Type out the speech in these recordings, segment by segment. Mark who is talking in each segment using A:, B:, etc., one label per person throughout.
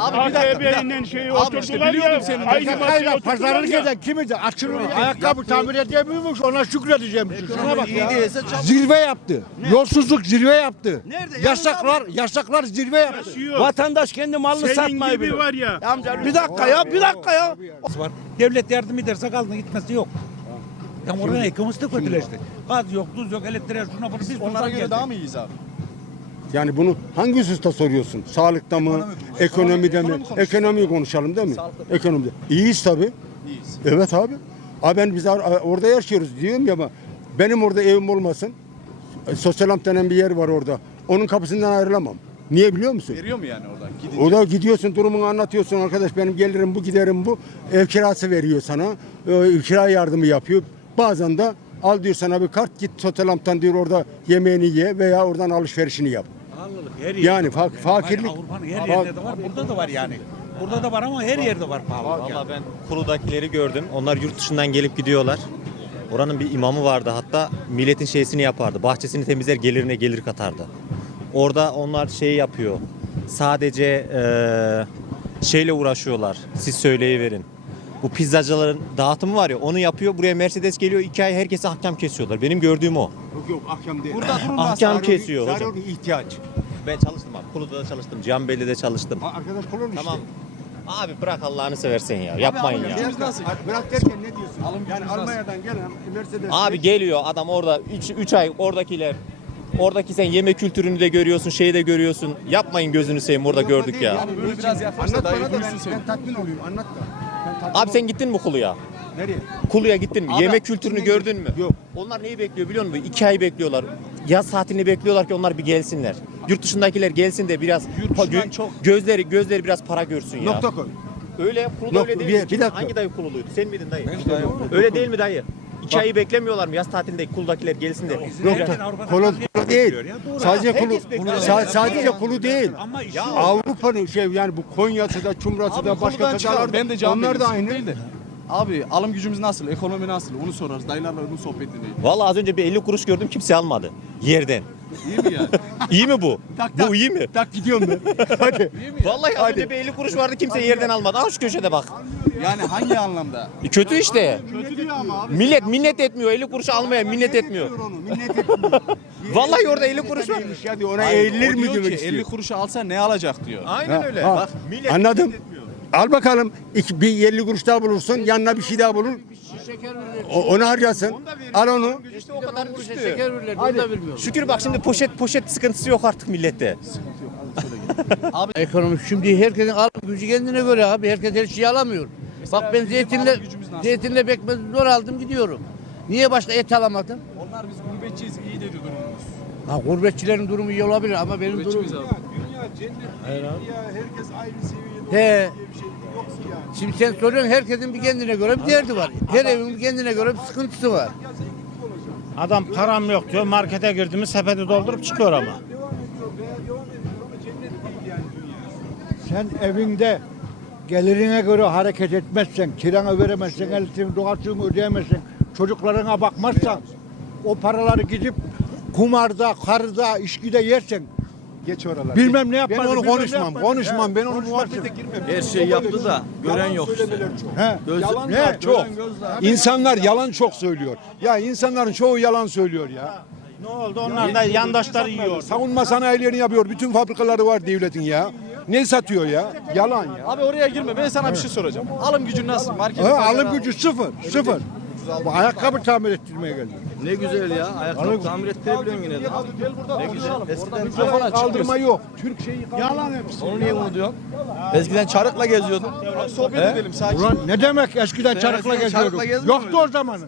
A: Abi bir dakika.
B: AKP'nin şeyi
A: Abi işte
B: oturdular
A: biliyordum
B: ya.
A: senin
B: Aynı
A: dediğini.
B: masaya
C: Pazarlık
B: oturdular ya.
C: eden kimidir? Açılır. Ayakkabı tamir edemiyormuş, ona şükredeceğim. Şuna bak
A: iyi
C: ya.
A: değilse çalış.
C: Zirve yaptı. Yolsuzluk zirve yaptı.
D: Nerede?
C: Yasaklar zirve yaptı.
D: Vatandaş kendi malını
B: Senin
D: satmayı
B: gibi
D: biliyor.
B: var ya.
D: Amca bir dakika ya, bir dakika ya.
E: Var. Devlet yardım ederse gazına gitmesi yok. Yani orada ekonomisi de kötüleşti. Gaz yok, tuz yok, elektrik şuna bunu biz
A: Onlara göre daha mı iyiyiz abi?
F: Yani bunu hangi hususta soruyorsun? Sağlıkta mı? Ekonomide mi? Ekonomiyi konuşalım değil mi? Ekonomide. İyiyiz tabii.
A: İyiyiz.
F: Evet abi. Abi biz orada yaşıyoruz diyorum ya ama benim orada evim olmasın. Sosyal Amp denen bir yer var orada. Onun kapısından ayrılamam. Niye biliyor musun?
A: Veriyor mu yani oradan? Gidince.
F: Orada gidiyorsun, durumunu anlatıyorsun. Arkadaş benim gelirim bu, giderim bu. Ev kirası veriyor sana. Kira yardımı yapıyor. Bazen de al diyor sana bir kart, git Sosyal Amp'tan diyor orada yemeğini ye veya oradan alışverişini yap.
E: Her
F: Yani fakirlik.
E: Avrupa'nın her yerinde de var, burada da var yani. Burada da var ama her yerde var pahalılık.
G: Valla ben Kulu'dakileri gördüm. Onlar yurt dışından gelip gidiyorlar. Oranın bir imamı vardı, hatta milletin şeysini yapardı. Bahçesini temizler, gelirine gelir katardı. Orada onlar şey yapıyor. Sadece şeyle uğraşıyorlar. Siz söyleyiverin. Bu pizzacıların dağıtımı var ya, onu yapıyor. Buraya Mercedes geliyor, 2 ay herkese ahkam kesiyorlar. Benim gördüğüm o.
F: Yok ahkam değil.
A: Burada durulmaz.
G: Ahkam kesiyor hocam.
F: Zaruri ihtiyaç.
G: Ben çalıştım abi. Kulu'da da çalıştım. Cihanbeyli'de çalıştım.
F: Arkadaş kulun işte.
G: Tamam. Abi bırak Allah'ını seversen ya. Yapmayın ya.
A: gücümüz nasıl?
F: Bırak derken ne diyorsun?
A: Alım
F: Yani
A: gücümüz
F: Almanya'dan gelen Mercedes.
G: Abi geliyor adam orada 3 ay oradakiler. Oradaki sen yeme kültürünü de görüyorsun, şeyi de görüyorsun. Yapmayın gözünü seveyim, orada gördük ya.
A: Böyle biraz yaklaşsa
F: Anlat
A: daha iyi
F: bana da
A: duysun seni.
F: ben tatmin olayım. Anlat da. Ben tatmin
G: Abi sen gittin mi Kulu'ya?
F: Nereye?
G: Kulu'ya gittin mi?
A: Abi,
G: Yemek kültürünü gördün mü?
F: Yok.
G: Onlar neyi bekliyor biliyor musun? 2 ay bekliyorlar. Yaz tatilini bekliyorlar ki onlar bir gelsinler. Yurt dışındakiler gelsin de biraz
A: dışından çok.
G: gözleri biraz para görsün ya.
F: Nokta koy.
G: Öyle Kulu'da
F: Nokta-
G: öyle değil mi?
F: bir dakika.
G: Hangi dayı Kululuydu? Sen miydin dayı? Öyle değil mi dayı? 2 ayı beklemiyorlar mı? Yaz tatilinde Kulu'dakiler gelsin de.
F: Kolu değil. Sadece kulu.
G: Herkes bekliyor.
F: Sadece kulu değil.
E: Ama iş
F: Avrupa'nın yani bu Konya'sı da Çumra'sı da başka
A: konudan çıkalım.
F: kıtalar
A: Ben de cevap
F: onlar da
A: vereyim.
F: aynı.
A: Değil de. Abi alım gücümüz nasıl? Ekonomi nasıl? Onu sorarız. Dayılarla onun sohbetini.
G: Vallahi az önce bir 50 kuruş gördüm, kimse almadı. Yerden.
A: İyi mi yani?
G: İyi mi bu?
F: Tak.
G: Bu iyi mi?
F: Tak gidiyorum ben. Hadi.
G: Vallahi az önce bir 50 kuruş vardı, kimse yerden almadı. Al şu köşede bak.
A: Yani hangi anlamda?
G: Kötü işte.
A: Kötü diyor ama abi.
G: Minnet etmiyor. 50 kuruşu almaya minnet etmiyor.
F: Onu, minnet etmiyor.
G: Vallahi orada 50 kuruş var.
F: Ya diyor, ona
A: Hayır,
F: eğilir
A: o
F: mi
A: diyor
F: demek
A: ki
F: istiyor.
A: 50 kuruşu alsa ne alacak diyor.
G: Aynen öyle.
F: Ha,
G: Bak, millet
F: anladım.
G: minnet etmiyor.
F: Al bakalım bir 50 kuruş daha bulursun, yanına bir şey daha bulur. Onu harcasın. Al onu.
G: İşte o kadar düştü.
D: Şükür
G: Bak şimdi poşet sıkıntısı yok artık millette.
D: Ekonomi şimdi herkesin alım gücü kendine göre abi. Herkes her şeyi alamıyor. Bak ben
A: bizim alım gücümüz nasıl?
D: zeytinle bekmezi zor aldım gidiyorum. Niye başka et alamadım?
A: Onlar biz gurbetçiyiz iyi dedi durumumuz.
D: Ha, gurbetçilerin durumu iyi olabilir ama benim durumum...
A: Gurbetçiyiz abi.
F: Herkes aynı seviyede
D: He. Şimdi sen soruyorsun herkesin bir kendine göre bir derdi var. Her evin bir kendine göre bir sıkıntısı var.
H: Adam param yok diyor, markete girdi mi sepeti doldurup çıkıyor ama.
C: Sen evinde gelirine göre hareket etmezsen, kiranı veremezsen, elektriğini, doğalgazını ödeyemezsen, çocuklarına bakmazsan, o paraları gidip kumarda, karıda, içkide yersen,
F: geç oralar.
C: bilmem ne yapmaz.
F: Ben onu
C: bilmem ne
F: konuşmam.
C: yapmaz.
F: Konuşmam. Ben onu
C: Konuşmazsın.
F: muhabbete girmem.
A: Her şey yaptı da gören yok işte.
C: He.
F: Ne? Çok. İnsanlar yalan çok söylüyor. Ya insanların çoğu yalan söylüyor ya.
H: Ne oldu? Onlar da yandaşları yiyor.
F: Savunma sanayilerini yapıyor. Bütün fabrikaları var devletin ya. Ne satıyor ya? Yalan ya.
A: Abi oraya girme ben sana bir şey soracağım. Alım gücün nasıl? Market
C: Alım gücü sıfır. Sıfır. Bu ayakkabı tamir ettirmeye geldim.
I: Ne güzel ya. Ayakkabı tamir ettirebiliyorsun yine de.
A: Gel burada konuşalım.
I: Eskiden
A: Mikrofon aç.
F: Kaldırma yok. Türk şeyi
C: Yalan hepsi.
I: onu niye bunu diyorsun? Eskiden çarıkla geziyordun.
A: Abi sohbet edelim sakin.
C: Ulan ne demek eskiden çarıkla geziyorduk.
I: gezmiyor
C: Yoktu o zaman.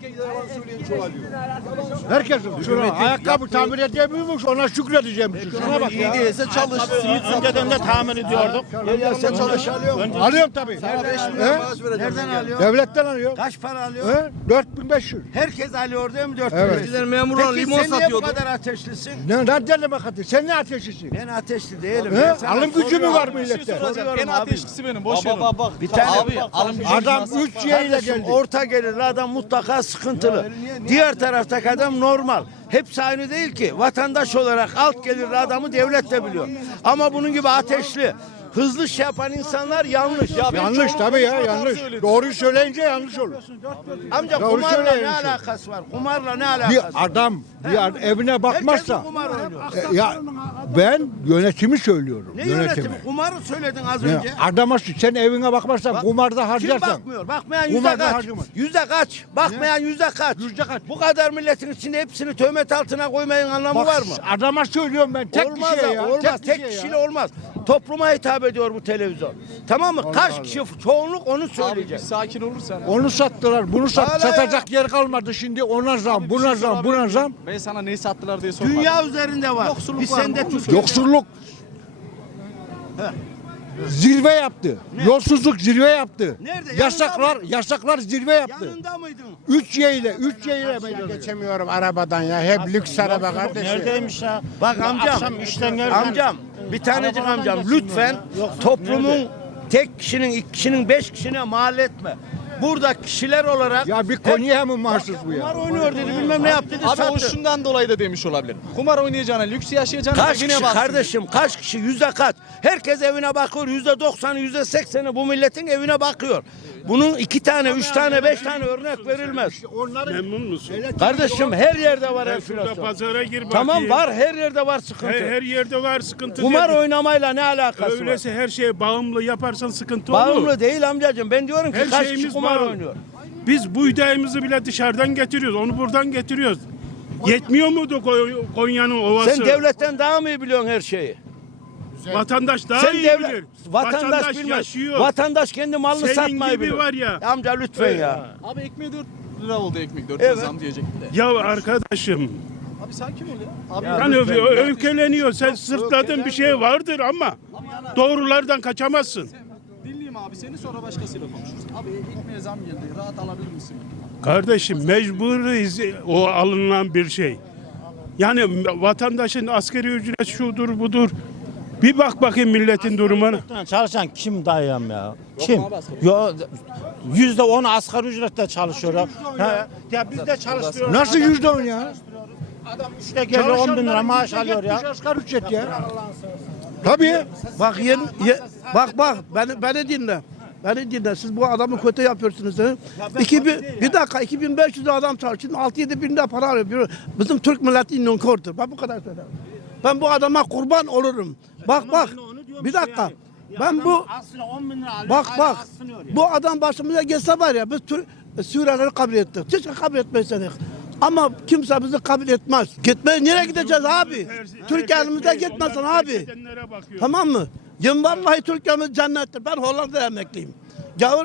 C: Herkes şuna ayakkabı tamir edemiyormuş, ona şükredeceğim. Şuna bak
I: İyi
C: ya.
I: değilse çalış.
H: Önceden de tahmin ediyorduk.
I: Sen çalış.
C: Alıyorum tabii.
I: Sana 5
C: He?
I: milyon maaş vereceğim.
D: Nereden alıyor?
C: Devletten alıyor.
D: Kaç para alıyor?
C: He? 4500.
D: Herkes alıyor değil mi 4
C: Evet.
I: Eskiden memurlar
D: Peki
I: limon
D: sen niye bu
I: satıyordu.
D: kadar ateşlisin?
C: Nereden demek hadi? Sen ne ateşlisin?
D: Ben ateşli değilim.
C: He?
D: Ben sana
C: Alım gücü mü
D: soruyorum.
C: var millette?
A: En ateşlisi benim boş verin.
D: Bir tane
A: Abi alım gücümüz
C: Adam
A: nasıl?
C: 3 yeyle
D: Kardeşim,
C: geldi.
D: orta gelirli adam mutlaka sıkıntılı. Diğer taraftaki adam normal. Hepsi aynı değil ki. Vatandaş olarak alt gelirli adamı devlet de biliyor. Ama bunun gibi ateşli,
B: hızlı şey yapan insanlar yanlış.
C: Yanlış tabii ya, yanlış. Doğruyu söyleyince yanlış olur.
B: Amca
C: Doğru
B: kumarla ne
C: söylüyorsun.
B: alakası var? Kumarla ne alakası
C: Bir
B: var?
C: adam evine bakmazsa
B: Herkes kumar oynuyor.
C: ya ben yönetimi söylüyorum.
B: Ne yönetimi? Kumarı söyledin az
C: Ya,
B: önce.
C: adama sen evine bakmazsan
B: Bak,
C: kumarda
B: Kim
C: harcarsan.
B: bakmıyor? Bakmayan yüzde
C: Kumarda
B: kaç?
C: harcama.
B: Yüzde kaç? Bakmayan yüzde kaç?
C: Yüzde kaç?
B: Bu kadar milletin içinde hepsini töhmet altına koymayın anlamı
C: Bak,
B: var mı?
C: adama söylüyorum ben tek
B: Olmaz
C: kişiye
B: da,
C: ya.
B: olmaz. Tek
C: kişiye
B: kişiyle
C: ya.
B: olmaz. Topluma hitap ediyor bu televizyon. Tamam mı? Kaç kişi çoğunluk onu
A: Abi
B: söyleyecek.
A: bir sakin olursan.
C: Onu sattılar, bunu
B: Hala
C: satacak yer kalmadı şimdi. Ona zam,
A: Bir
C: buna
A: şey
C: zam,
A: sorabilir
C: buna
A: miyim?
C: zam.
A: Ben sana neyi sattılar diye sormadım.
B: Dünya üzerinde var.
A: Yoksulluk
B: Biz
A: var mı?
B: sende
A: Onu
B: Türk.
A: söyle.
C: Yoksulluk zirve yaptı. Yolsuzluk zirve yaptı.
B: Nerede?
C: Yasaklar zirve yaptı.
B: Yanında mıydın?
C: 3 yeyle meydana.
H: Geçemiyorum arabadan ya. Hep lüks araba kardeşim. Neredeymiş ya?
B: Bak amcam.
H: Akşam işten nereden?
B: Amcam. Bir tanecik amcam. Lütfen toplumun tek kişinin, iki kişinin, 5 kişine mal etme. Burada kişiler olarak
C: Ya bir Konya'ya mı mahsus bu
B: kumar
C: ya?
B: oynuyor dedi, bilmem ne yaptı dedi,
A: Abi o
B: sattı.
A: şundan dolayı da demiş olabilir. Kumar oynayacağına, lüks yaşayacağına
B: Kaç
A: evine
B: kişi
A: baksın.
B: kardeşim, kaç kişi, yüzde kaç? Herkes evine bakıyor, %90'ı, %80'i bu milletin evine bakıyor. Bunun 2 tane, 3 tane, 5 tane örnek verilmez.
J: Memnun musun?
B: Kardeşim her yerde var
J: Sen şurada
B: enflasyon.
J: pazara gir bakayım.
B: Tamam var, her yerde var sıkıntı.
J: Her yerde var sıkıntı.
B: Kumar
J: değil.
B: oynamayla ne alakası var?
J: Öyleyse her şeye bağımlı yaparsan sıkıntı olur.
B: Bağımlı değil amcacığım. Ben diyorum ki
J: Her
B: kaç kişi
J: şeyimiz
B: kumar
J: bağlı.
B: oynuyor.
J: Biz buğdayımızı bile dışarıdan getiriyoruz. Onu buradan getiriyoruz. Yetmiyor muydu Konya'nın ovası?
B: Sen devletten daha mı iyi biliyorsun her şeyi?
J: Vatandaş daha
B: Sen
J: iyi
B: devlet,
J: bilir.
B: vatandaş bilmez.
J: yaşıyor.
B: Vatandaş kendi malını
J: Senin
B: satmayı
J: gibi
B: biliyor.
J: var ya.
B: Amca lütfen ya.
A: Abi ekmeği 4 lira oldu ekmek. 4
B: Evet.
A: lira zam diyecektim de.
J: Ya arkadaşım.
A: Abi sakin ol ya. Abi
J: Yani öfkeleniyor. Sen sırtladığın bir şey vardır ama doğrulardan kaçamazsın.
A: dinleyeyim abi seni sonra başkasıyla konuşuruz. Abi ekmeğe zam geldi. Rahat alabilir misin?
J: Kardeşim mecburuz o alınan bir şey. Yani vatandaşın asgari ücret şudur budur. Bir bak bakayım milletin durumuna.
H: Çalışan kim dayım ya? Kim? Yo, %10 asgari ücretle çalışıyor ya. Ya biz de çalıştırıyoruz.
C: Nasıl %10 ya?
H: Adam işte geliyor 10 bin lira maaş alıyor ya.
C: Asgari ücret ya. Tabii.
K: Bak bak beni dinle. Beni dinle. Siz bu adamı kötü yapıyorsunuz. He? Bir dakika 2500 adam çalışıyor. 6-7 bin lira para alıyor. Bizim Türk milleti nonkordur. Ben bu kadar söylerim. Ben bu adama kurban olurum. Bak. Bir dakika. Ben bu
H: Aslında 10 bin lira alıyor.
K: bak
H: hala
K: bak.
H: aslınıyor ya.
K: Bu adam başımıza geçse var ya biz Suriyelileri kabul ettik. Hiç kabul etmeyseniz. Ama kimse bizi kabul etmez. Gitmeye nereye gideceğiz abi? Türkiye elimize gitmesin abi. Tamam mı? Vallahi Türkiye'miz cennettir. Ben Hollanda'da emekliyim. Gavur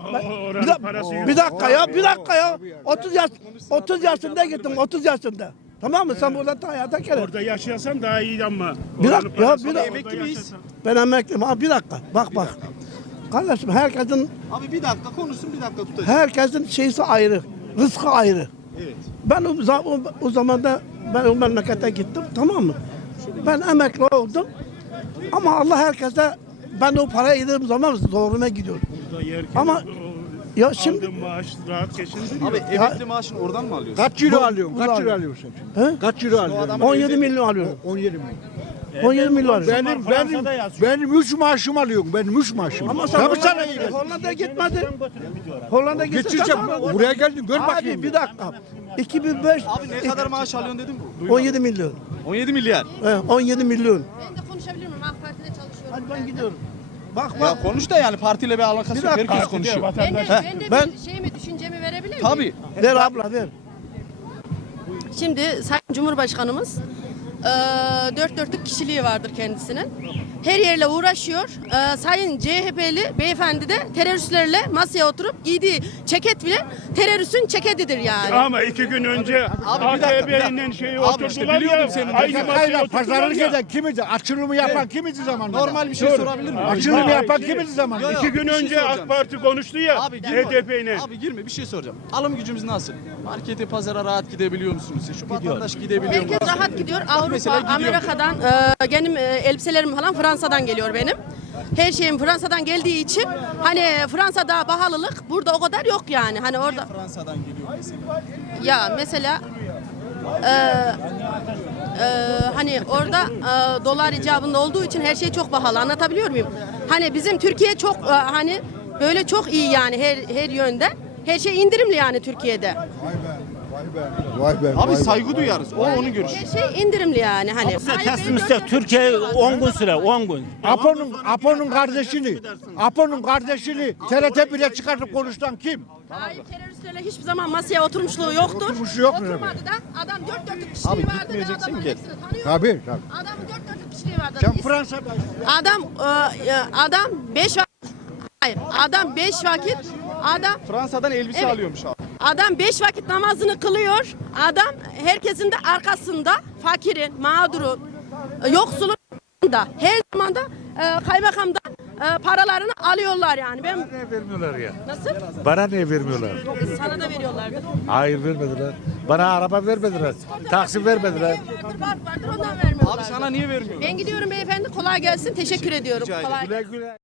K: bir dakika ya. 30 yaşında gittim 30 yaşında. Tamam mı? Sen burada hayata gel.
J: Orada yaşasan daha iyi ama.
K: Bir dakika ya,
J: Oranın
K: bir
J: parası
K: dakika.
J: orada yaşasan.
K: Ben emekliyim. Abi bir dakika. Bak. Kardeşim herkesin
A: Abi bir dakika konuşsun bir dakika tutacağım.
K: herkesin şeysi ayrı. Rızkı ayrı.
A: Evet.
K: Ben o zaman da ben o memlekete gittim, tamam mı? Ben emekli oldum. Ama Allah herkese ben o parayı yediğim zaman zoruna gidiyor.
J: Burada yerken
K: Ama ya şimdi
J: aldığın maaş rahat geçindiriyor.
A: Abi emekli maaşını oradan mı alıyorsun?
C: Kaç euro
K: Bu-
C: alıyorsun?
K: bu
C: Kaç
K: da-
C: euro alıyorsun?
K: He?
C: Kaç euro alıyorsun?
K: 17 milyon alıyorum.
C: 17 milyon.
K: 17 milyon alıyorum.
C: Benim 3 maaşım alıyorum. Benim 3 maaşım.
K: Ama sen
C: Tabii sana iyi.
K: Hollanda'ya gitmedin. Hollanda'ya gittin.
C: Geçeceğim. Buraya geldin. Gör
K: Abi
C: bakayım.
K: bir dakika. 2005
A: Abi ne kadar maaş alıyorsun dedim bu.
K: 17 milyon.
A: 17 milyar.
K: 17 milyon.
L: Ben de konuşabilir miyim? AK Parti'de çalışıyorum.
K: Hadi ben gidiyorum. Bak.
A: Ya konuş da yani partiyle bir alakası yok. Herkes konuşuyor.
L: Ben de
K: Ben-
L: bir şeyimi, düşüncemi verebilir miyim?
A: Tabii.
K: Ver abla ver.
L: Şimdi Sayın Cumhurbaşkanımız dört dörtlük kişiliği vardır kendisinin. Her yerle uğraşıyor. Sayın CHP'li beyefendi de teröristlerle masaya oturup giydiği ceket bile teröristin ceketidir yani.
J: Ama 2 gün önce AKP'nin şeyi
A: Abi işte
J: oturdular
A: biliyordum
J: ya.
A: senin
J: Aynı masaya
C: Hayır,
J: oturdular
C: pazarlık
J: ya.
C: eden kimidi? Açılımı yapan kimidi zamanında?
A: Normal bir şey sorabilir miyim?
C: Açılımı yapan kimidi zamanında?
A: Yok,
J: 2 gün
A: bir şey
J: önce
A: soracağım.
J: AK Parti konuştu ya
A: Abi girme.
J: HDP'yle.
A: Abi girme bir şey soracağım. Alım gücümüz nasıl? Markete, pazara rahat gidebiliyor musunuz? Şu vatandaş gidebiliyor mu?
L: Herkes rahat gidiyor.
A: mesela
L: Avrupa,
A: gidiyor.
L: Amerika'dan, benim elbiselerim falan Fransa'dan geliyor benim. Her şeyim Fransa'dan geldiği için hani Fransa'da pahalılık burada o kadar yok yani. Hani orada
A: Fransa'dan geliyor mesela.
L: ya mesela hani orada dolar icabında olduğu için her şey çok pahalı. Anlatabiliyor muyum? Hani bizim Türkiye çok hani böyle çok iyi yani her yönde. Her şey indirimli yani Türkiye'de.
C: Vay be.
A: Abi saygı duyarız. O onun görüşü.
L: Her şey indirimli yani hani.
H: Kesinlikle Türkiye 10 gün süre 10 gün.
C: Apo'nun kardeşini TRT 1'e çıkartıp konuşan kim?
L: Hayır, teröristlerle hiçbir zaman masaya oturmuşluğu yoktur.
C: Oturmuşluğu yok mu?
L: Oturmadı da adam dört dörtlük kişiliği
A: Abi
L: vardı. Ben
A: gitmeyeceksin
L: adamın
A: ki.
L: hepsini tanıyorum.
C: Tabii.
L: Adamın dört dörtlük kişiliği vardı.
C: Sen Fransa'da.
L: Adam 5 vakit. Hayır, adam 5 vakit.
A: Fransa'dan elbise
L: Evet.
A: alıyormuş abi.
L: Adam 5 vakit namazını kılıyor. Adam herkesin de arkasında fakirin, mağdurun, yoksulun da her zaman da kaymakamdan paralarını alıyorlar yani. Ben
E: Ne vermiyorlar ya?
L: nasıl?
E: Bana ne vermiyorlar?
L: Sana da veriyorlardı.
E: Hayır vermediler. Bana araba vermediler. Taksi vermediler.
L: Vardır ondan vermiyorlar.
A: Abi sana niye vermiyorlar?
L: Ben gidiyorum beyefendi. Kolay gelsin. Teşekkür ediyorum.
A: Rica ederim.
L: Kolay
E: Güle güle.